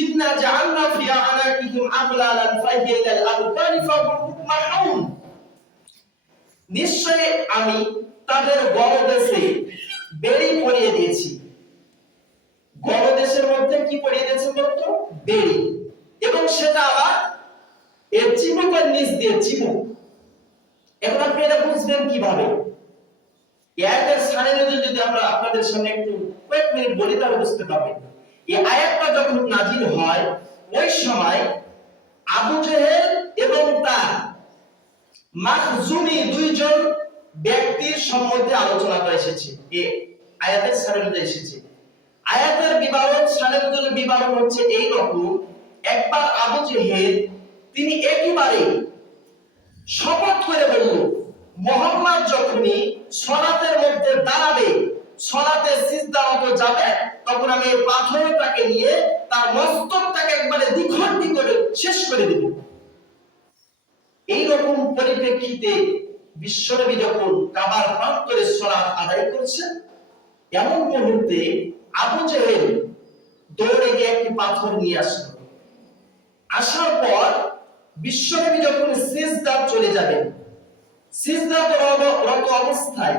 ইন্না জাআলনা ফি আনাকিহিম আগলালান ফাহিয়া ইলাল আযকানি ফাহুম মুকমাহুন, নিশ্চয় আমি তাদের গলদেশে বেড়ি পরিয়ে দিয়েছি। গলদেশের মধ্যে কি পরিয়ে দিয়েছে বলতো? বেড়ি। এবং সেটা আবার এর চিবুকের নিচ দিয়ে চিবুক। এখন আপনি এটা বুঝবেন কিভাবে? আয়াতের সানের যদি আমরা আপনাদের সামনে একটু কয়েক মিনিট বলি তাহলে বুঝতে পারবেন। এই আয়াতটা যখন নাজিল হয় ওই সময় আবু জেহেল এবং তার মাখজুমি দুইজন ব্যক্তির সম্বন্ধে আলোচনা করা এসেছে। এই আয়াতের সানের এসেছে। আয়াতের বিবরণ সানের বিবরণ হচ্ছে এই রকম। একবার আবু জেহেল তিনি একেবারে শপথ করে বলল, মুহাম্মদ যখনই সালাতের মধ্যে দাঁড়াবে, সালাতে সিজদারত যাবে, তখন আমি এই পাথরটাকে নিয়ে তার মস্তকটাকে একবারে দ্বিখণ্ডি করে শেষ করে দেব। এই রকম পরিপ্রেক্ষিতে বিশ্বনবী যখন কাবার প্রান্তরে সালাত আদায় করছেন, এমন মুহূর্তে আবু জেহেল দৌড়ে গিয়ে একটি পাথর নিয়ে আসলো। আসার পর বিশ্বনবী যখন সিজদা চলে যাবেন, সিজদারত অবস্থায়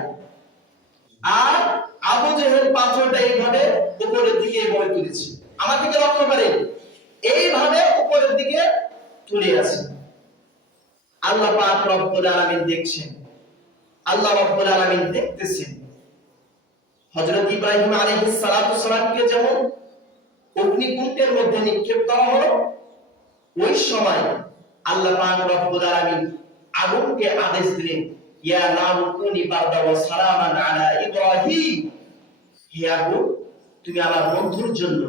আর আবু জেহেল পাথরটা এইভাবে উপরের দিকে এভাবে তুলেছে। আমার দিকে লক্ষ্য করেন, এইভাবে উপরের দিকে তুলে আছে। আল্লাহ পাক রব্বুল আলামিন দেখছেন, আল্লাহ রব্বুল আলামিন দেখতেছেন। হযরত ইব্রাহিম আলাইহিস সালাতু সালামকে যেমন অগ্নিকুণ্ডের মধ্যে নিক্ষেপ করা হলো, ওই সময় আল্লাহ পাক রব্বুল আলামিন আগুনকে আদেশ দিলেন, ইয়া নারু কুনি বারদা ওয়া সালামান আলা ইব্রাহিম, হে আগুন তুমি আমার বন্ধুর জন্য,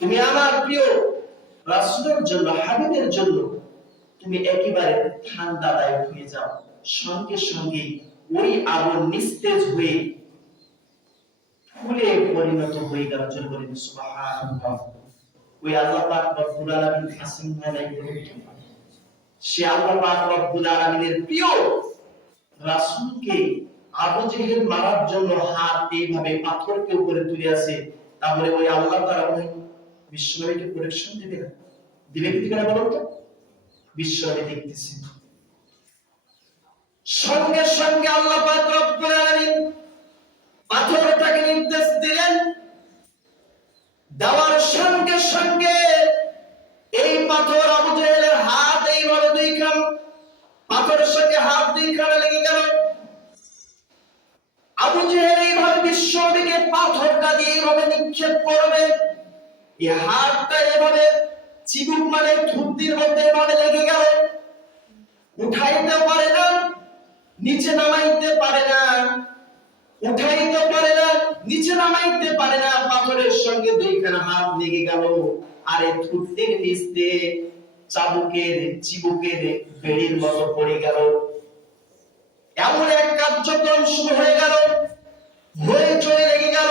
তুমি আমার প্রিয় রাসূলের জন্য, হাবিবের জন্য তুমি একেবারে ঠান্ডাদায়ক হয়ে যাও। সঙ্গে সঙ্গে ওই আগুন নিস্তেজ হয়ে ফুলে পরিণত হয়ে গেল। চল বলি সুবহানাল্লাহ। ওই আল্লাহ পাক রব্বুল আলামিন হাসিন আলাইহি, সে আল্লাহ পাক রব্বুল আলামিনের প্রিয় রাসূলকে আবু জেহেল মারার জন্য হাত এইভাবে পাথরকে উপরে তুলে আছে। তাহলে ওই আল্লাহ তাআলা ওই বিশ্বনবীকে প্রোটেকশন দিবে না? দিবে কি না বলুন তো? বিশ্বনবী দেখতেছেন। সঙ্গে সঙ্গে আল্লাহ পাক রব্বুল আলামিন পাথরটাকে নির্দেশ দিলেন। দেওয়ার সঙ্গে সঙ্গে এই পাথর আবু জেহেলের হাত এইভাবে দুইখান, পাথরের সঙ্গে হাত দুইখানে লেগে গেল। আবু জেহেল এইভাবে বিশ্বনবীকে পাথরটা দিয়ে এইভাবে নিক্ষেপ করবে, এই হাতটা এভাবে চিবুক মানে থুতনির মধ্যে এভাবে লেগে গেল। উঠাইতে পারে না, নিচে নামাইতে পারে না, উঠাইতে পারে না, নিচে নামাইতে পারে না। পাথরের সঙ্গে দুইখানা হাত লেগে গেল। আর এই থুতনির নিচ দিয়ে চিবুকের বেড়ির মতো পড়ে গেল। এমন এক কার্যক্রম শুরু হয়ে গেল, হইচই লেগে গেল।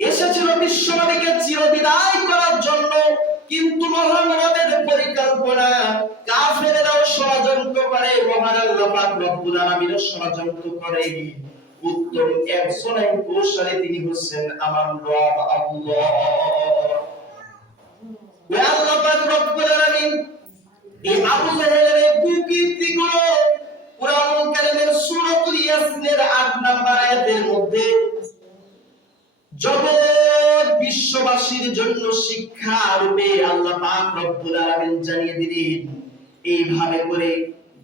এসেছিল বিশ্বনবীকে চিরবিদায় করার জন্য, কিন্তু মহান রবের পরিকল্পনা, কাফেররাও ষড়যন্ত্র করে, মহান আল্লাহ পাক রব্বুল আলামিনও ষড়যন্ত্র করে। উত্তম একজনের কৌশলে তিনি হচ্ছেন আমার রব আল্লাহ। ওই আল্লাহ পাক রব্বুল আলামিন এই আবু জেহেলের কুকীর্তিগুলো কুরআনুল কারীমের সূরাতুল ইয়াসিনের ৮ নম্বর আয়াতের মধ্যে জগৎ বিশ্ববাসীর জন্য শিক্ষা রূপে আল্লাহ পাক রব্বুল আলামিন জানিয়ে দিলেন। এইভাবে করে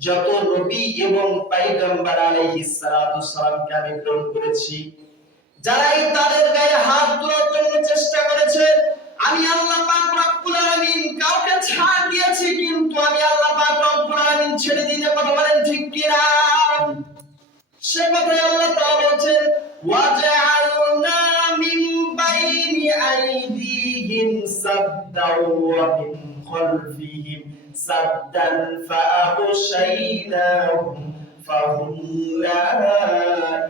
যত নবী এবং পয়গম্বর আলাইহিস সালাতু সালামকে আমি গ্রহণ করেছি, যারাই তাদের গায়ে হাত তোলার জন্য চেষ্টা করেছে, আমি আল্লাহ পাক রব্বুল আলামিন কাউকে ছাড় দিয়েছি, কিন্তু আমি আল্লাহ পাক রব্বুল আলামিন ছেড়ে দিতে, কথা বলেন ঠিক কি না? সে কথাই আল্লাহ তাআলা বলেন, ওয়াজআলনা মিন বাইনি আইদিহিম সাদ্দাও ওয়া মিন খালফিহিম সাদ্দান ফাআগশাইনাহুম ফাহুম লা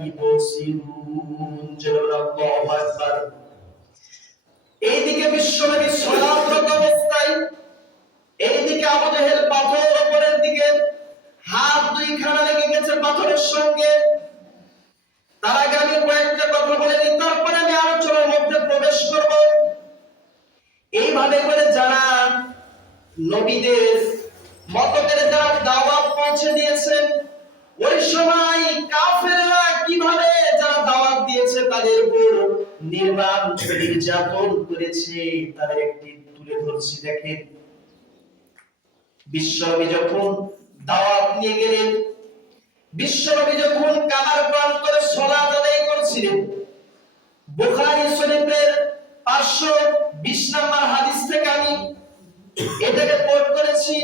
ইবসিরুন। আল্লাহু আকবার। এইদিকে বিশ্বনবী সালাতরত অবস্থায়, এইদিকে আবু জেহেল পাথর উপরের দিকে হাত দুইখানা লেগে গেছে পাথরের সঙ্গে। তার আগে আমি কয়েকটা কথা বলে নিই, তারপরে আমি আলোচনার মধ্যে প্রবেশ করব। এইভাবে নবীদের মতো করে যারা দাওয়াত পৌঁছে দিয়েছে, ওই সময় কাফেররা কিভাবে যারা দাওয়াত দিয়েছে তাদের উপর নির্মম নির্যাতন করেছে তাদের একটি তুলে ধরছি। দেখেন, বিশ্বনবী যখন দাওয়াত নিয়ে গেলেন, বিশ্বনবী যখন কাবার প্রান্তরে সালাত আদায় করছিলেন, বুখারী শরীফের 520 নম্বর হাদিস থেকে আমি এটাকে কোট করেছি।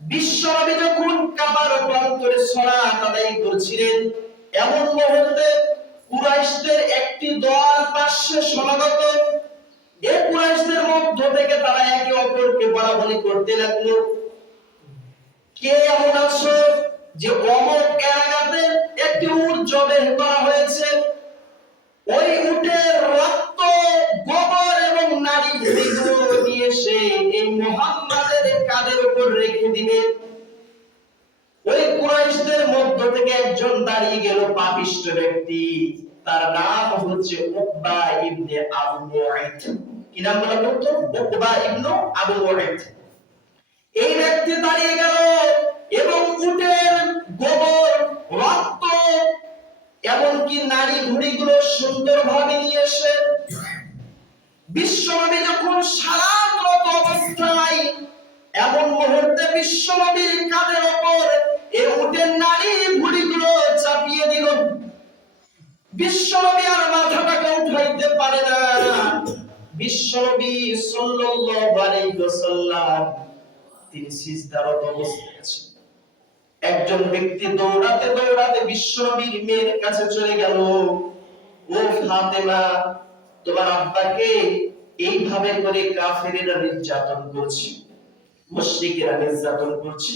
বিশ্বনবী যখন কাবার প্রান্তরে সালাত আদায় করছিলেন, এমন মুহূর্তে কুরাইশদের একটি দল পাশে সমাগত। এই কুরাইশদের মধ্য থেকে তারা একে অপরকে বলাবলি করতে লাগলো, কে এমন আছো যে অমুক এলাকাতে একটি উট জবাই করা হয়েছে, ওই উটের রক্ত, গোবর এবং নাড়ি ভুঁড়িগুলো নিয়ে এসে এই মুহাম্মাদের কাঁধের উপর রেখে দিবে। ওই কুরাইশদের মধ্য থেকে একজন দাঁড়িয়ে গেল, পাপিষ্ঠ ব্যক্তি, তার নাম হচ্ছে উকবা ইবনে আবু মুআইত। কি নাম বলা হতো? উকবা ইবনে আবু মুআইত। এই ব্যক্তি দাঁড়িয়ে গেল এবং উটের গোবর, রক্ত, এমনকি নারী ভুঁড়িগুলো সুন্দরভাবে নিয়ে এসে বিশ্বনবী যখন সালাতরত অবস্থায়, এমন মুহূর্তে বিশ্বনবীর কাঁধের উপর এই উটের নারী ভুঁড়িগুলো চাপিয়ে দিল। বিশ্বনবী আর মাথাটাকে উঠাইতে পারে না। বিশ্বনবী সাল্লাল্লাহু আলাইহি ওয়াসাল্লাম তিনি সিজদারত অবস্থায় আছেন। একজন ব্যক্তি দৌড়াতে দৌড়াতে বিশ্বনবীর মেয়ের কাছে চলে গেল, ও ফাতেমা, তোমার আব্বাকে এইভাবে করে কাফেরেরা নির্যাতন করছে, মুশরিকেরা নির্যাতন করছে।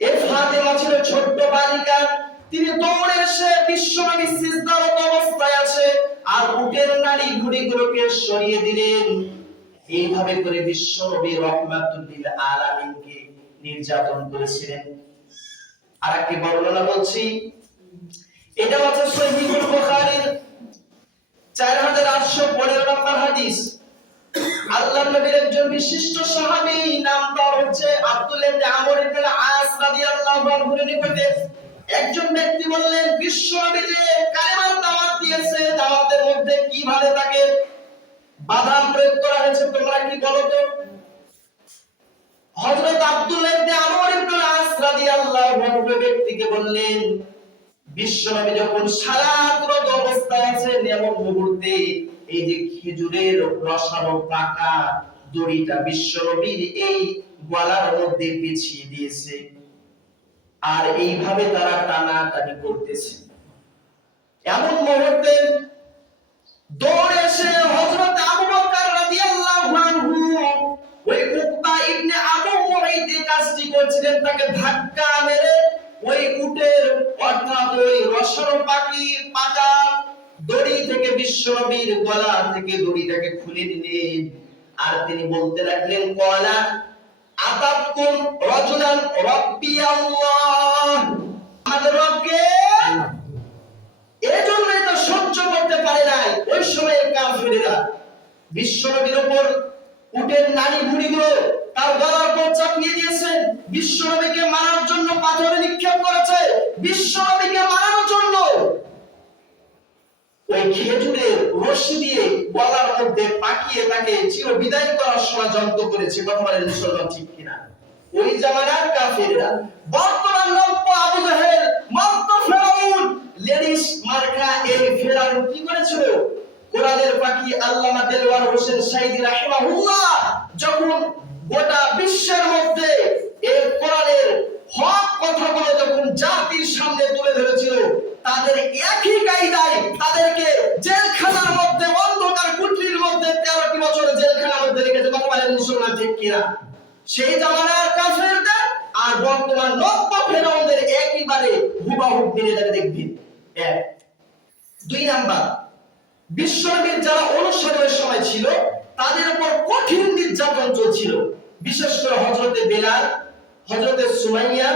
এই ফাতেমা ছিল ছোট্ট বালিকা, তিনি দৌড়ে এসে বিশ্বনবী সিজদারত অবস্থায় আছে আর উটের নাড়ি ভুঁড়িগুলোকে সরিয়ে দিলেন। এইভাবে করে বিশ্বনবী রাহমাতুল লিল আলামিনকে নির্যাতন করেছিলেন। আরেকটি বর্ণনা বলছি, এটা হচ্ছে সহিহুল বুখারীর 4815 নম্বর হাদিস। আল্লাহর নবীর একজন বিশিষ্ট সাহাবী, নাম তার হচ্ছে আব্দুল্লাহ ইবনে আমর ইবনে আস রাদিয়াল্লাহু আনহুর নিকটে একজন ব্যক্তি বললেন, বিশ্বনবী যে কালেমার দাওয়াত দিয়েছে, দাওয়াতের মধ্যে কিভাবে তাকে বাধা প্রয়োগ করা হয়েছে তোমরা কি বলো তো? হযরত আব্দুল্লাহ ইবনে আমর ইবনে আস রাদিয়াল্লাহু আনহু ব্যক্তিকে বললেন, বিশ্বনবী যখন সালাতরত অবস্থায় আছেন, এমন মুহূর্তে এই যে খেজুরের রসালো পাকা দড়িটা বিশ্বনবীর এই গলার মধ্যে পেঁচিয়ে দিয়েছে, আর এইভাবে তারা টানাটানি করতেছে। এমন মুহূর্তে দৌড়ে এসে হযরত আবু বকর রাদিয়াল্লাহু আনহু ওই উকবা ইবনে আবু মুআইত কাজটি করছিলেন, তাকে ধাক্কা মেরে ওই উটের অর্থাৎ ওই রসালো পাকা দড়ি থেকে বিশ্বনবীর গলা থেকে দড়িটাকে খুলে দিলেন। আর তিনি বলতে লাগলেন, ক্বালা আতাবকুম রাজুলান রাব্বি আল্লাহ, আমাদের রবকে এজন্যই তো সহ্য করতে পারে নাই ওই সময়ের কাফেররা। বিশ্বনবীর উপর উটের নাড়ি ভুঁড়িগুলো তার গলার উপর চাপিয়ে দিয়েছে, বিশ্বনবীকে মারার জন্য পাথর নিক্ষেপ করেছে, বিশ্বনবীকে মারার জন্য ওই খেজুরের রশি দিয়ে গলার মধ্যে পাকিয়ে তাকে চির বিদায় করার ষড়যন্ত্র করেছে। কথা বলেন মুসলমান, ঠিক কিনা? ওই জামানার কাফেররা। বর্তমান নব্য আবু জাহেল, মত্ত ফেরাউন, লেডিস মার্কা এই ফেরাউন কি করেছিল? কোরআনের পাখি আল্লামা দেলওয়ার হোসেন সাইদি রাহিমাহুল্লাহ যখন গোটা বিশ্বের মধ্যে এই কোরআনের হক কথাগুলো যখন জাতির সামনে তুলে ধরেছিল, তাদের একই কায়দায় তাদেরকে জেলখানার মধ্যে, অন্ধকার কুঠরির মধ্যে 13টি বছর জেলখানার মধ্যে রেখেছে। কথা বলেন মুসলমান, ঠিক কিনা? সেই জামানার কাফেরদের আর বর্তমান নব্য ফেরাউনদের একইবারে হুবাহুব মিলে যাবে, দেখবেন। এক। দুই নাম্বার, বিশ্বনবীর যারা অনুসরণের সময় ছিল তাদের উপর কঠিন নির্যাতন চলছিল, বিশেষ করে হযরতে বেলাল, হযরতে সুমাইয়া,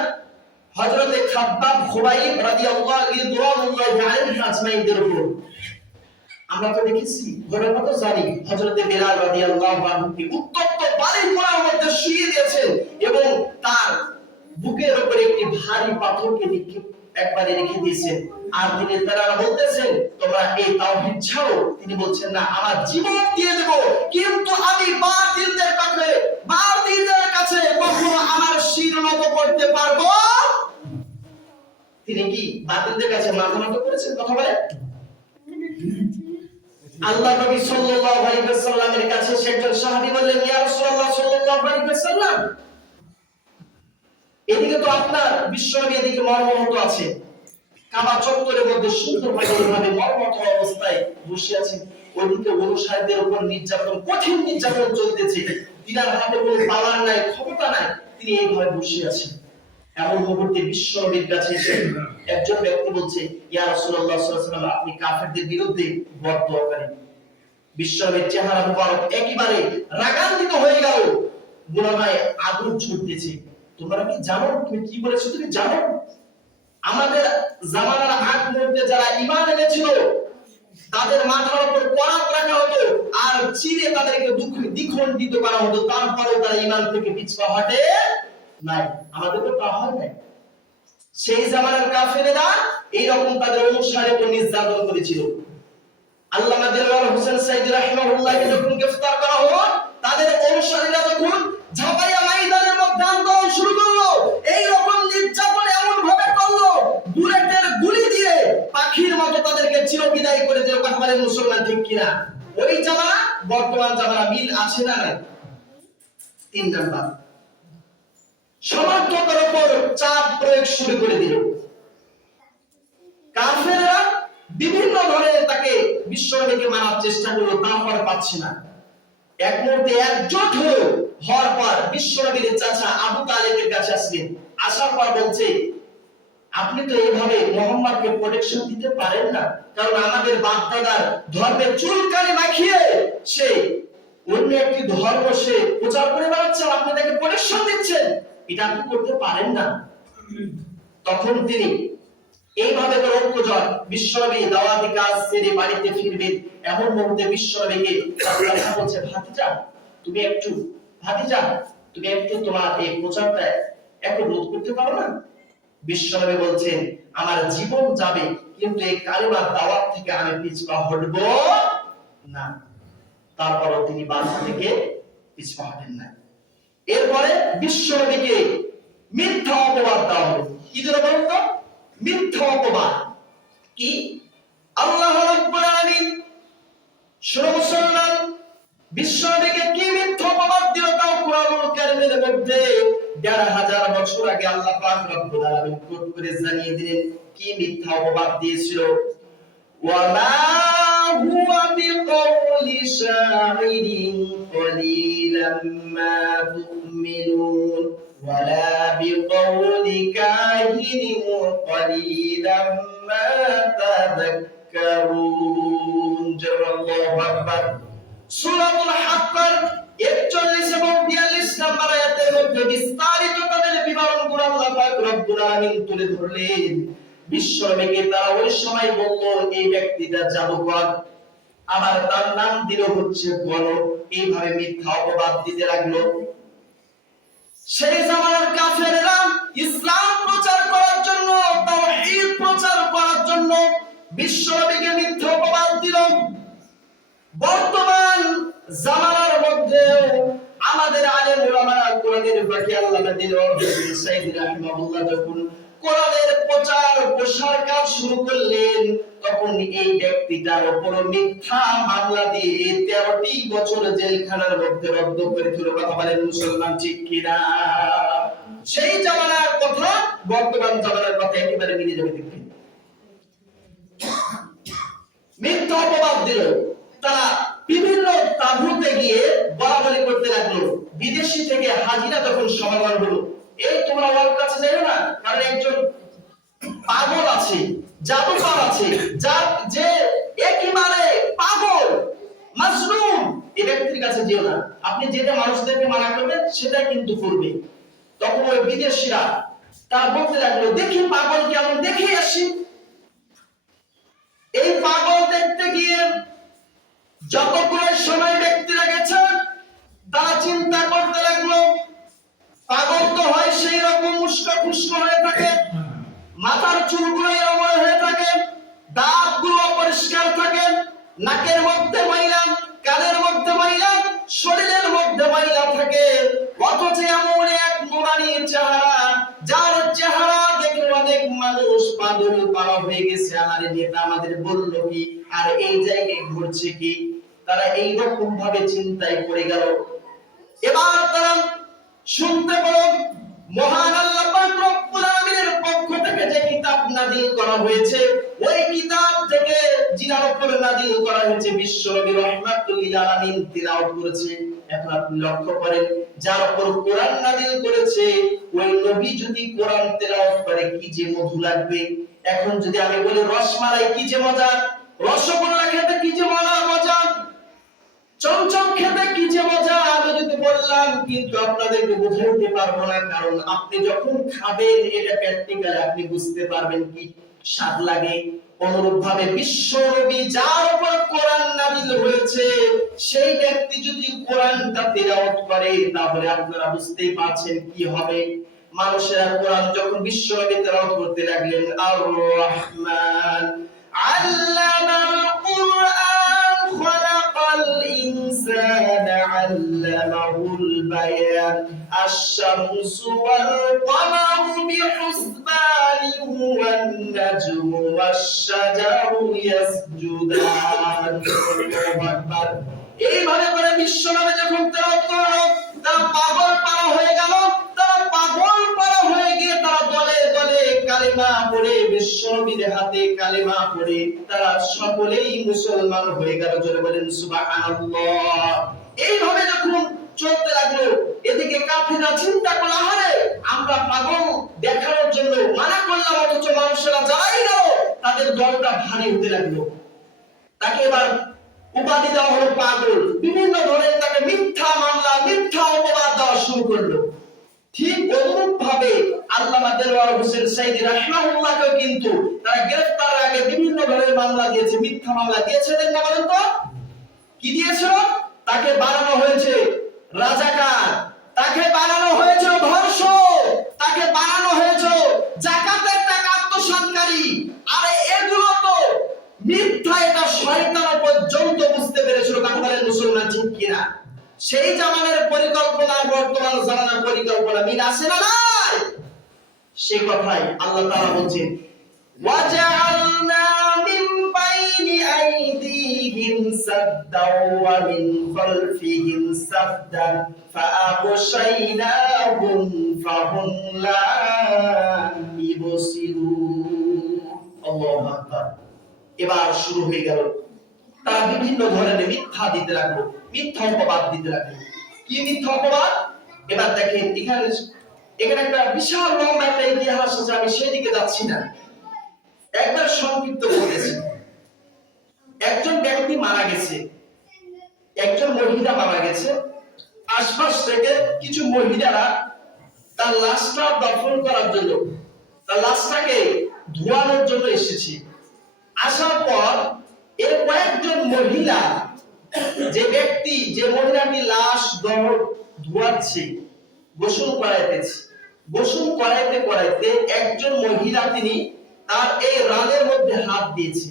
হযরতে খাব্বাব খুবাইব রাদিয়াল্লাহু আজমাইনদের উপর। আমরা তো দেখেছি, ঘটনা তো জানি, হযরতে বেলাল রাদিয়াল্লাহু আনহু উত্তপ্ত বাড়ি কোণার মধ্যে শুয়ে দিয়েছেন এবং তার বুকের উপরে একটি ভারী পাথরকে নিক্ষেপ একবারে রেখে দিয়েছেন। আর তিনি তারা বলতেছেন তোমরা এই তাওহীদ ছাড়ো। তিনি বলছেন না, আমার জীবন দিয়ে দেব, কিন্তু আমি বাতিলদের কাছে কখনো আমার শির নত করতে পারবো। তিনি কি বাতিলদের কাছে মাথা নত করেছেন? কথা বলেন। আল্লাহ নবী সাল্লাল্লাহু আলাইহি ওয়াসাল্লামের কাছে একজন সাহাবী বললেন, ইয়া রাসূলুল্লাহ সাল্লাল্লাহু আলাইহি ওয়াসাল্লাম, এদিকে তো আপনার বিশ্বনবী এদিকে মর্মহত আছে, কাবা চত্বরের মধ্যে সুন্দরভাবে মর্মহত অবস্থায় বসে আছেন, ওইদিকে অনুসারীদের উপর নির্যাতন, কঠিন নির্যাতন চলতেছে, তিনার হাতে কোনো পাওয়ার নাই, ক্ষমতা নাই, তিনি এইভাবে বসে আছেন। এমন মুহূর্তে বিশ্বনবীর কাছে এসে একজন ব্যক্তি বলছে, ইয়া রাসূলুল্লাহ সাল্লাল্লাহু আলাইহি ওয়াসাল্লাম, আপনি কাফেরদের বিরুদ্ধে বদদোয়া করেন। বিশ্বনবীর চেহারা মুবারক একেবারে রাগান্বিত হয়ে গেল, গুনাহে আগুন ছুটতেছে। তোমরা কি জানো? তুমি কি বলেছো? তুমি জানো আমাদের জামানার আগ মুহূর্তে যারা ঈমান এনেছিল তাদের মাথার উপর করাত রাখা হতো আর চিরে তাদেরকে দ্বিখণ্ডিত করা হতো, তারপরেও তারা ঈমান থেকে পিছপা হটে নাই। আমাদের তো তা হয় নাই। সেই জামানার কাফেরেরা এইরকম তাদের অনুসারীর উপর নির্যাতন করেছিল। আল্লামা দেলওয়ার হোসেন সাইদি রাহিমাহুল্লাহকে যখন গ্রেফতার করা হলো, তাদের অনুসারীরা যখন ঝাপাইয়া ময়দানের মধ্যে আন্দোলন শুরু করলো, এই রকম নির্যাতন এমন ভাবে করলো, বুলেটের গুলি দিয়ে পাখির মতো তাদেরকে চিরবিদায় করে দিল। কথা বলেন মুসলমান, ঠিক কিনা? ওই জামানা বর্তমান জামানা মিল আছে না নাই? 3 নাম্বার, সমর্থকের উপর চাপ প্রয়োগ শুরু করে দিল। কাফেররা বিভিন্ন ধরনের তাকে বিশ্বনবীকে মারার চেষ্টা করলো, তারপর পাচ্ছে না। এক মুহূর্তে একজোট হওয়ার পর বিশ্বনবীর চাচা আবু তালেবের কাছে আসলেন। আসার পর বলছে, আপনি তো এইভাবে মুহাম্মদকে প্রোটেকশন দিতে পারেন না, কারণ আমাদের বাপ-দাদার ধর্মের চুলকানি মাখিয়ে সে অন্য একটি ধর্ম সে প্রচার করে বেড়াচ্ছে, আপনি তাকে প্রোটেকশন দিচ্ছেন, এটা আপনি করতে পারেন না। তখন তিনি এইভাবে ঐক্যজট, বিশ্বনবী দাওয়াতি কাজ ছেড়ে বাড়িতে ফিরবেন, এমন মুহূর্তে বিশ্বনবীকে আল্লাহ বলছে, ভাতিজা তুমি একটু তোমার এই প্রচারটা একটু রোধ করতে পারো না? বিশ্বনবী বলছেন, আমার জীবন যাবে কিন্তু এই কালিমার দাওয়াত থেকে আমি পিছপা হটব না। তারপরও তিনি বাধা থেকে পিছপা হটেন না। এরপরে বিশ্বনবীকে মিথ্যা অপবাদ দেওয়া হলো। কি ধরে বলুন তো? মিথ্যা অপবাদ কি? আল্লাহ রাব্বুল আলামিন শুনো মুসলমান, বিশ্বনবীকে কি মিথ্যা অপবাদ দিল তাও কুরআনুল কারীমের মধ্যে ১৫০০ বছর আগে আল্লাহ পাক রব্বুল আলামিন কোট করে জানিয়ে দিলেন কি মিথ্যা অপবাদ দিয়েছিল। ওয়ামা হুয়া বিকাউলি শাইরিন কলিলাম মা তুমিনুন ওয়ালা বিকাউলি কাহিনিন কলিলাম মা তাযাক্কারুন। আল্লাহু আকবার। সূরাতুল হাক্কার ৪১ এবং ৪২ নম্বর আয়াতের মধ্যে বিস্তারিত তাদের বিবরণ করে আল্লাহ পাক রব্বুল আলামিন তুলে ধরলেন। বিশ্বনবীকে তারা ওই সময় বলল, এই ব্যক্তিটা জাদুকর, আবার তার নাম দিল হচ্ছে গণক। এইভাবে মিথ্যা অপবাদ দিতে লাগলো। সেই জামানার কাফেররা ইসলাম প্রচার করার জন্য, তাওহীদ প্রচার করার জন্য বিশ্বনবীকে মিথ্যা অপবাদ দিল। বর্তমান জামানার মধ্যে আমাদের আলেম উলামারা কোরআনের বাকি আল্লামা দিলওয়ার হোসেন সাইদি রাহিমাহুল্লাহ যখন কোরআনের প্রচার প্রসার কাজ শুরু করলেন, তখন এই ব্যক্তিটার উপর মিথ্যা মামলা দিয়ে 13টি বছর জেলখানার মধ্যে রদ্দ করে দিল। কথা বলেন মুসলমান, ঠিক কিনা? সেই জামানার কথা বর্তমান জামানার কথা একেবারে মিলে যাবে। দেখবেন মিথ্যা অপবাদ দিল। তারা বিভিন্ন তাঁবুতে গিয়ে বলাবলি করতে লাগলো। বিদেশি থেকে হাজিরা যখন সমাগম হলো, এই তোমরা ওর কাছে যাও না, কারণ একজন পাগল আছে, জাদুকর আছে, যে একেবারে পাগল মাজনুন, এই ব্যক্তির কাছে যেও না। আপনি যেটা মানুষদেরকে মানা করবেন সেটাই কিন্তু করবে। তখন ওই বিদেশিরা তারা বলতে লাগলো, দেখি পাগল কেমন, দেখে আসি। এই পাগল দেখতে গিয়ে যতগুলো সময় ব্যক্তিরা গেছে, তারা চিন্তা করতে উস্কো খুস্কো হয়ে থাকে, মাথার চুলগুলো এলোমেলো হয়ে থাকে, দাঁতগুলো অপরিষ্কার থাকে, নাকের মধ্যে ময়লা, কানের মধ্যে ময়লা, শরীরের মধ্যে ময়লা থাকে, অথচ এমন এক নুরানি চেহারা, যার চেহারা দেখে অনেক মানুষ পাগল পারা হয়ে গেছে। আর নেতা আমাদের বলল কি, আর এই জায়গায় ঘুরছে কি? তারা এইরকম ভাবে চিন্তায় পড়ে গেল। এবার তারা শুনতে পেল মহান আল্লাহ পাক রব্বুল আলামিনের পক্ষ থেকে যে কিতাব নাযিল করা হয়েছে, ওই কিতাব থেকে জিনার উপর নাযিল করা হয়েছে, বিশ্বনবী রাহমাতুল লিল আলামিন তিলাওয়াত করেছে। এখন আপনি লক্ষ্য করেন, যার উপর কোরআন নাযিল করেছে ওই নবী যদি কোরআন তেলাওয়াত করে কি যে মধু লাগবে। এখন যদি আমি বলি রসমালাই কি যে মজা, রসগোল্লা খেতে কি যে মজা, চমচম খেতে কি যে মজা, আমি যদি বললাম কিন্তু আপনাদেরকে বোঝাইতে পারবো না, কারণ আপনি যখন খাবেন এটা প্র্যাকটিক্যালি আপনি বুঝতে পারবেন কি স্বাদ লাগে। অনুরূপ ভাবে বিশ্ব নবী যার উপর কোরআন নাযিল হয়েছে সেই ব্যক্তি যদি কোরআনটা তেলাওয়াত করে তাহলে আপনারা বুঝতেই পারছেন কি হবে। মানুষেরা কোরআন যখন বিশ্ব নবী তেলাওয়াত করতে লাগলেন, আর রহমান আল্লামাল কুরআন খালাকাল ইনসানা আল্লামাহুল বায়ান আশ-শামসু ওয়াল কমারু বিহুসবানিন ওয়ান নাজমু ওয়াশ-শাজারু ইয়াসজুদান। আল্লাহু আকবার। এইভাবে করে বিশ্বনবী যখন তেলাওয়াত করলো তারা পাগল পারা হয়ে গেল। তারা পাগল পারা হয়ে গিয়ে তারা দলে দলে কালিমা পড়ে, বিশ্বনবীর হাতে কালিমা পড়ে তারা সকলেই মুসলমান হয়ে গেল। জোরে বলেন সুবহানাল্লাহ। এইভাবে যখন চলতে লাগলো, এদিকে কাফিররা চিন্তা করলো, আরে আমরা পাগল দেখানোর জন্য মানা করলাম, অথচ মানুষেরা যারাই গেল তাদের দলটা ভারী হতে লাগলো। তাকে এবার উপাধি দেওয়া হলো পাগল। বিভিন্ন ধরনের তাকে মিথ্যা মামলা, মিথ্যা অপবাদ দেওয়া শুরু করলো। ঠিক অনুরূপ ভাবে আল্লামা দেলওয়ার হোসেন সাইদী রাহিমাহুল্লাহকেও কিন্তু তারা গ্রেফতারের আগে বিভিন্ন ধরনের মামলা দিয়েছে, মিথ্যা মামলা দিয়েছে না, বলেন তো কি দিয়েছিল? তাকে বানানো হয়েছে রাজাকার, তাকে বানানো হয়েছে ধর্ষক, তাকে বানানো হয়েছে যাকাতের টাকা আত্মসাৎকারী। আরে এগুলো তো মিথ্যা, এটা শয়তান পর্যন্ত বুঝতে পেরেছিল। কথা বলেন মুসলমান ঠিক কিনা? সেই জামানের পরিকল্পনা বর্তমান জামানার পরিকল্পনা মিল আছে না নাই? সেই কথাই আল্লাহ তাআলা বলছেন, ওয়াজআলনা মিন বাইনি আইদিহিম সাদ্দাও ওয়া মিন খালফিহিম সাদ্দান ফাআগশাইনাহুম ফাহুম লা ইবসিরুন। আল্লাহু আকবার। এবার শুরু হয়ে গেল, তারা বিভিন্ন ধরনের মিথ্যা দিতে লাগলো, মিথ্যা অপবাদ দিতে লাগলো। কি মিথ্যা অপবাদ? এবার দেখেন এখানে একটা বিশাল লম্বা একটা ইতিহাস আছে, আমি সেদিকে যাচ্ছি না, একবার সংক্ষিপ্ত বলেছি। একজন ব্যক্তি মারা গেছে, একজন মহিলা মারা গেছে। আশপাশ থেকে কিছু মহিলারা তার লাশটা দাফন করার জন্য, তার লাশটাকে ধোয়ানোর জন্য এসেছে। আসার পর এর কয়েকজন মহিলা, যে ব্যক্তি যে মহিলাটি লাশ ধোয়াচ্ছে, গোসল করাইতেছে, গোসল করাইতে করাইতে একজন মহিলা তিনি তার এই রানের মধ্যে হাত দিয়েছে।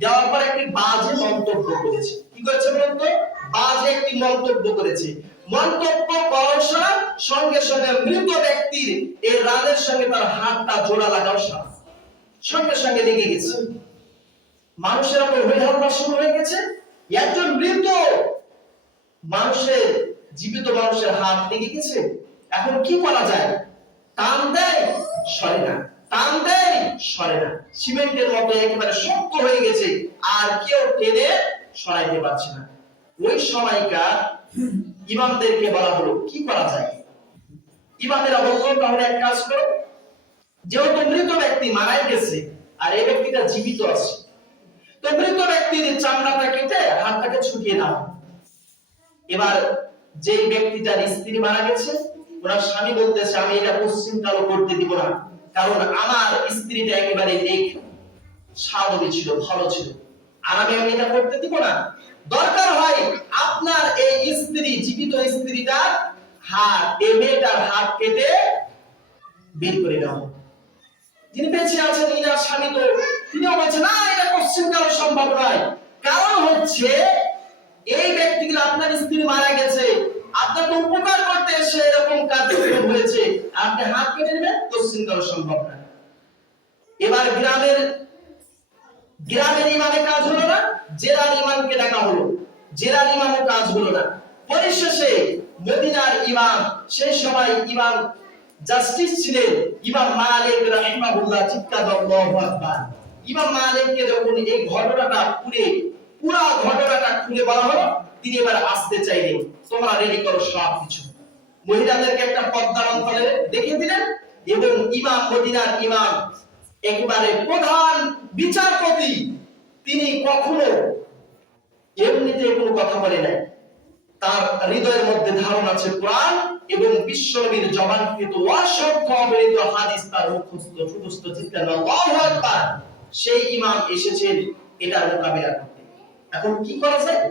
দেওয়ার পর একটি বাজে মন্তব্য করেছে। কি করেছে বলুন তো? বাজে একটি মন্তব্য করেছে। মন্তব্য করার সঙ্গে সঙ্গে মৃত ব্যক্তির এই রানের সঙ্গে তার হাতটা জোড়া লাগাও সঙ্গে সঙ্গে লেগে গেছে। মানুষের উপর হইহল্লা শুরু হয়ে গেছে। একজন মৃত মানুষের, জীবিত মানুষের হাত লেগে গেছে। এখন কি করা যায়? টান দেয় সরে না, টান দেয় সরে না, সিমেন্টের মতো একেবারে শক্ত হয়ে গেছে, আর কেউ টেনে সরাইতে পারছে না। ওই সময়কার ইমামদেরকে বলা হলো কি করা যায়। ইমামেরা বলল, তাহলে এক কাজ করো, যেহেতু মৃত ব্যক্তি মারাই গেছে আর এই ব্যক্তিটা জীবিত আছে, তো মৃত ব্যক্তির চামড়াটা কেটে হাতটাকে ছুটিয়ে দাও। এবার যে ব্যক্তিটার স্ত্রী মারা গেছে, ওনার স্বামী বলতেছে, আমি এটা পশ্চিম কালো করতে দিব না, কারণ আমার স্ত্রীটা একেবারে নেক, স্বাভাবিক ছিল, ভালো ছিল, আর আমি এটা করতে দিব না। দরকার হয় আপনার এই স্ত্রী, জীবিত স্ত্রীটার হাত, এই মেয়েটার হাত কেটে বের করে দেওয়া হবে। যিনি বেঁচে আছেন ইনার স্বামী তো তিনিও বলছেন না এটা কোশ্চেন কারো সম্ভব নয়। কারণ হচ্ছে এই ব্যক্তিগুলো আপনার স্ত্রী মারা গেছে, আপনাকে উপকার করতে এসে এরকম কার্যক্রম হয়েছে, আপনি হাত কেটে নেবেন, কোশ্চেন কারো সম্ভব না। এবার গ্রামের ইমামে কাজ হলো না, জেলার ইমামকে ডাকা হলো, জেলার ইমামও কাজ হলো না। পরিশেষে মদিনার ইমাম, সেই সময় ইমাম জাস্টিস ছিলেন ইমাম মালিক রাহিমাহুল্লাহ, চিৎকার আল্লাহু আকবার। ইমাম মালিককে যখন এই ঘটনাটা পুরা ঘটনাটা খুলে বলা হলো, তিনি এবার আসতে চাইলেন, তোমরা রেডি করো সবকিছু। মহিলাদেরকে একটা পর্দার অন্তরে দেখে দিলেন এবং ইমাম, মদিনার ইমাম একেবারে প্রধান বিচারপতি, তিনি কখনো এমনিতে কোনো কথা বলে নাই। তার হৃদয়ের মধ্যে ধারণা আছে কোরআন এবং বিশ্বনবীর জবানকৃত অসংখ্য অবৈধ হাদিস তার মুখস্থ চিৎকার আল্লাহু আকবার। সেই ইমাম এসেছেন এটার মোকাবিলা করতে। এখন কি করা যায়?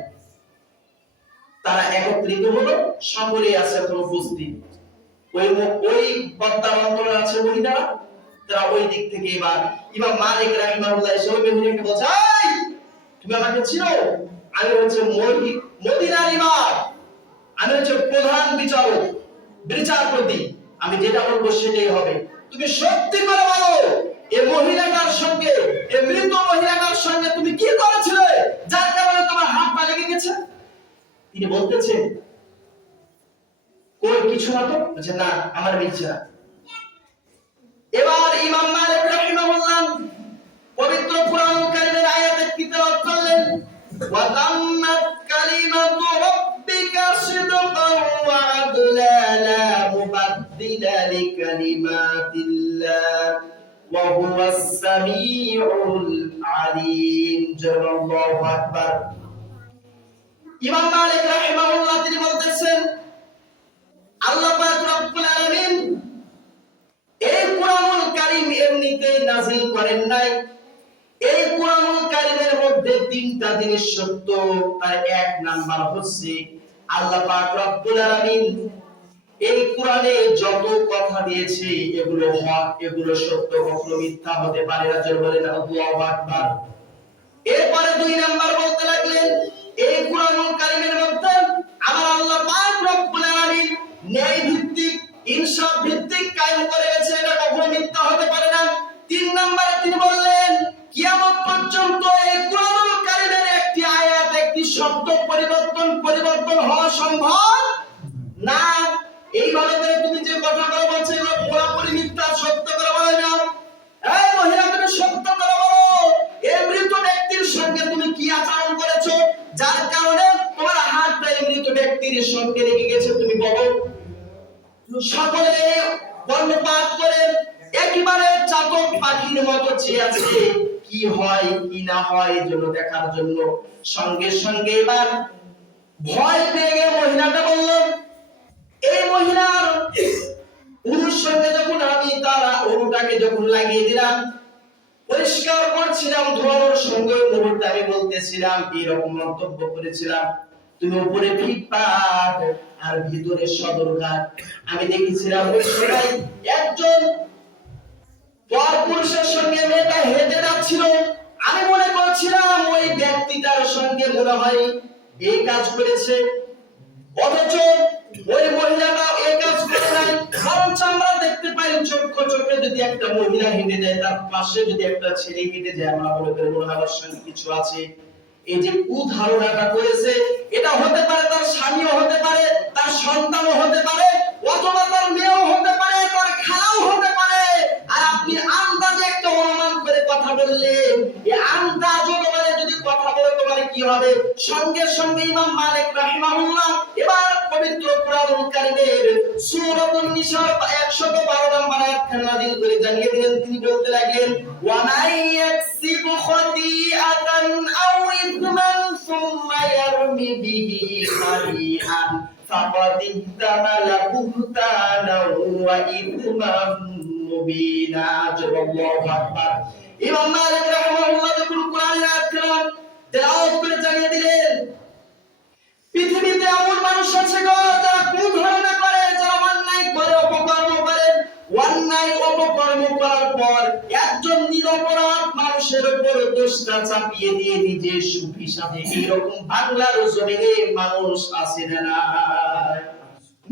তারা একত্রিত হলো, সকলে আছে এখন উপস্থিত। ওই পর্দার অন্তরে আছে মহিলারা, তারা ওই দিক থেকে এবার ইমাম মালিক রাহিমাহুল্লাহ এসে ওই মহিলাকে বলছে, এই তুমি আমাকে চিনো? আমি হচ্ছে মদিনার ইমাম, আমি হচ্ছে প্রধান বিচারপতি, আমি যেটা বলবো সেটাই হবে। তুমি সত্যি করে বলো, এই মহিলাটার সঙ্গে, এই মৃত মহিলাটার সঙ্গে তুমি কি করেছিলে যার কারণে তোমার হাত পা লেগে গেছে? তিনি বলতেছেন, কই কিছু না তো। বলছে না, আমার মিথ্যা। এবার ইমাম মালিক রাহিমাহুল্লাহ পবিত্র কুরআনুল কারীমের আয়াতে তিলাওয়াত করলেন, ওয়া তাম্মাত কালিমাতু রাব্বিকা সিদকান ওয়া আদলা লা মুবাদদিলা লিকালিমাতিল্লাহ ওয়া হুয়াস সামিউল আলীম। আল্লাহু আকবার। ইমাম মালিক রাহিমাহুল্লাহ তিনি বলতেছেন, আল্লাহ পাক রব্বুল আলামিন এই কুরআনুল কারীম এমনিতে নাযিল করেন নাই। এই কুরআনুল কারীমের মধ্যে তিনটা জিনিস সত্য। তার এক নাম্বার হচ্ছে আল্লাহ পাক রব্বুল আলামিন এই কোরআনে যত কথা দিয়েছে এগুলো হক, এগুলো সত্য, কখনো মিথ্যা হতে পারে না। জোরে বলেন আল্লাহু আকবার। এরপরে দুই নাম্বার বলতে লাগলেন, এই কুরআনুল কারীমের মধ্যে আমার আল্লাহ পাক রব্বুল আলামিন ন্যায় ভিত্তিক, ইনসাফ ভিত্তিক কায়েম করে গেছে, এটা কখনো মিথ্যা হতে পারে না। তিন নম্বরে তিনি বললেন, কিয়ামত পর্যন্ত এই কুরআনুল কারীমের একটি আয়াত, একটি শব্দ পরিবর্তন হওয়া সম্ভব না। এইভাবে করে তুমি যে কথাগুলো বলছো এগুলো পুরোপুরি মিথ্যা, সত্য করে বলে না। এই মহিলা, তুমি সত্য করে বলো, এই মৃত ব্যক্তির সঙ্গে তুমি কি আচরণ করেছো যার কারণে তোমার হাতটা এই মৃত ব্যক্তির সঙ্গে লেগে গেছে, তুমি বলো। সকলে বর্ণপাত করে একেবারে চাতক পাখির মতো চেয়ে আছে কি হয় কি না হয় জন্য দেখার জন্য। সঙ্গে সঙ্গে এবার ভয় পেয়ে গিয়ে মহিলাটা বলল, এই মহিলার পুরুষ সঙ্গে যখন আমি তার অনুটাকে যখন লাগিয়ে দিলাম, পরিষ্কার করছিলাম, ধোয়ানোর সঙ্গে মুহূর্তে আমি বলতেছিলাম, এরকম মন্তব্য করেছিলাম, তুমি উপরে ফিটপাট আর ভিতরে সদরঘাট। আমি দেখেছিলাম ওই সময় একজন পরপুরুষের সঙ্গে মেয়েটা হেঁটে যাচ্ছিল। আমি মনে করছিলাম ওই ব্যক্তিটার সঙ্গে মনে হয় এই কাজ করেছে, অথচ ওই মহিলাটা এই কাজ করে নাই। কারণ আমরা দেখতে পাই চোখে যদি একটা মহিলা হেঁটে যায়, তার পাশে যদি একটা ছেলে হেঁটে যায়, আমরা মনে করি মনে হয় সঙ্গে কিছু আছে। এই যে কুধারণাটা করেছে, এটা হতে পারে তার স্বামীও হতে পারে, তার সন্তানও হতে পারে, অথবা তার মেয়েও হতে পারে, তার খালাও হতে পারে। আর আপনি আন্দাজে একটা অনুমান করে কথা বললেন, এই আন্দাজ অনুমানে যদি কথা বলে তোমার কি হবে? সঙ্গে সঙ্গে ইমাম মালিক রাহিমাহুল্লাহ এবার পবিত্র কুরআনুল কারীমের সূরাতুন নিসা 112 নম্বর আয়াত নাযিল করে জানিয়ে দিলেন। তিনি বলতে লাগলেন, ওয়া মান ইয়াকসিবু খাতিআতান আও ইসমান সুম্মা ইয়ারমি বিহি খালিআন ফাকাদ ইহতামালা বুহতানাও ওয়া ইসমান মুবিনা। আল্লাহু আকবার। ইমাম মালিক রাহিমাহুল্লাহ যখন কুরআনের আয়াত তেলাওয়াত করে জানিয়ে দিলেন, পৃথিবীতে এমন মানুষ আছে যারা কুধারণা করে, যারা অন্যায় করে, অপকর্ম করে, অন্যায় দোষটা চাপিয়ে দিয়ে নিজে সুফি সাজে। এরকম বাংলার জমিনে মানুষ আছে না?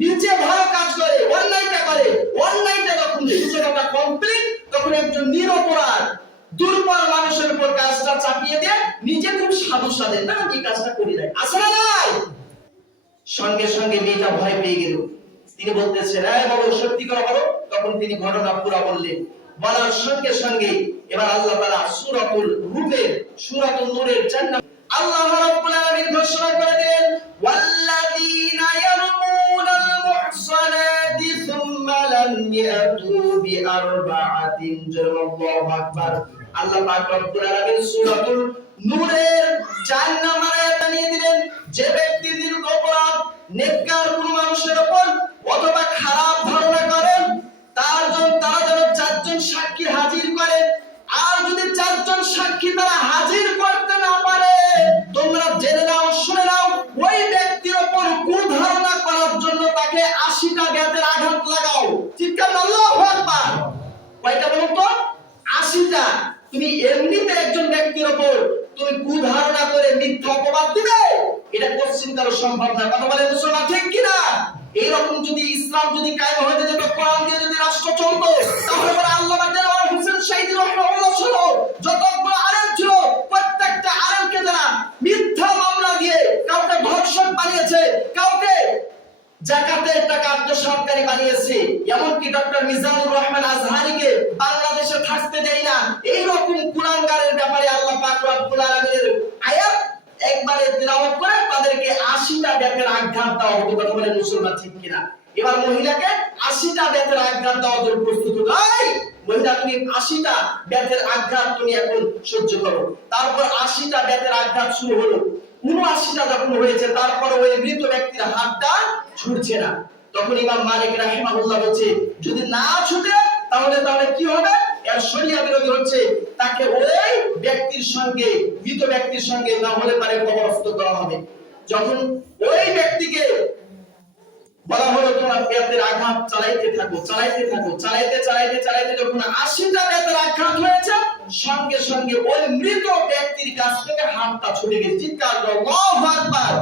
নিজে ভালো কাজ করে, অন্যায়টা করে, অন্যায়টা যখন সুযোগটা কমপ্লিট, তখন একজন নিরপরাধ দুর্বল মানুষের উপর কাজটা চাপিয়ে দিয়ে নিজে খুব সাধু সাজে, না আমি কাজটা করি নাই। আসলে নাই, সঙ্গে সঙ্গে মেয়েটা ভয় পেয়ে গেল। তিনি বলতেছেন, এই বাবু সত্যি করে বলো। তখন তিনি ঘটনা পুরা বললেন। বলার সঙ্গে সঙ্গে এবার আল্লাহ তাআলা সূরাতুল নূরের 4 নম্বর আল্লাহ রাব্বুল আলামিন ঘোষণা করে দেন, ওয়াল্লাযীনা ইয়ারমুনাল মুহসানাতি সুম্মা লাম ইয়াতু বিআরবাআতিন আল্লাহু আকবার। আল্লাহ পাক রব্বুল আলামিন সূরাতুল নূরের 4 নম্বর আয়াত নিয়ে দিলেন, যে ব্যক্তি দীর্ঘ অপরাধ নেককার কোন মানুষের উপর অথবা খারাপ ধারণা করেন, তারা যেন 4 জন সাক্ষী হাজির করে। আর যদি 4 জন সাক্ষী তারা হাজির করতে না পারে, তোমরা জেনে নাও, শুনে নাও, ওই ব্যক্তির উপর কুধারণা করার জন্য তাকে 80টা বেতের আঘাত লাগাও। চিৎকার আল্লাহু আকবার। কয়টা বলুন তো? 80টা। তুমি এমনিতে একজন ব্যক্তির উপর তুমি কুধারণা করে মিথ্যা অপবাদ দিবে, এটা কোশ্চিন করা সম্ভব না। কথা বলে মুসলমান, ঠিক কি না? এইরকম যদি ইসলাম যদি কায়েম হয়ে যেত, কোরআন দিয়ে যদি রাষ্ট্র চলতো, তাহলে পরে আল্লামা দেওয়ার হোসেন শহীদ রাহিমাহুল্লাহ সহ যতগুলো আলেম ছিল, প্রত্যেকটা আলেমকে যারা মিথ্যা মামলা দিয়ে কাউকে ধর্ষক বানিয়েছে, কাউকে যাকাতের টাকা আত্মসাৎকারী বানিয়েছে, এমনকি ডক্টর মিজানুর রহমান আজহারীকে বাংলাদেশে থাকতে দেয় না, এইরকম কুলাঙ্গারের ব্যাপারে আল্লাহ পাক রব্বুল আলামিনের আয়াত একবারে তিলাওয়াত করে তাদেরকে 80টা বেতের আঘাত দেওয়া হতো। কথা বলে মুসলমান, ঠিক কিনা? এবার মহিলাকে 80টা বেতের আঘাত দেওয়ার জন্য প্রস্তুত হতো। এই মহিলা, তুমি 80টা বেতের আঘাত তুমি এখন সহ্য করো। তারপর 80টা বেতের আঘাত শুরু হলো। 79টা যখন হয়েছে, তারপর ওই মৃত ব্যক্তির হাতটা ছুটছে না। তখন ইমাম মালিক রাহিমাহুল্লাহ বলছে, যদি না ছুটে তাহলে কি হবে? এর শরিয়া বিরোধী হচ্ছে, তাকে ওই ব্যক্তির সঙ্গে, মৃত ব্যক্তির সঙ্গে না হলে পারে কবরস্থ করা হবে। যখন ওই ব্যক্তিকে বলা হলো, তোমার বেতের আঘাত চালাইতে থাকো, চালাইতে যখন 80টা বেতের আঘাত হয়েছে, সঙ্গে সঙ্গে ওই মৃত ব্যক্তির কাছ থেকে হাতটা ছুটে গেছে। চিৎকার করো আল্লাহু আকবার।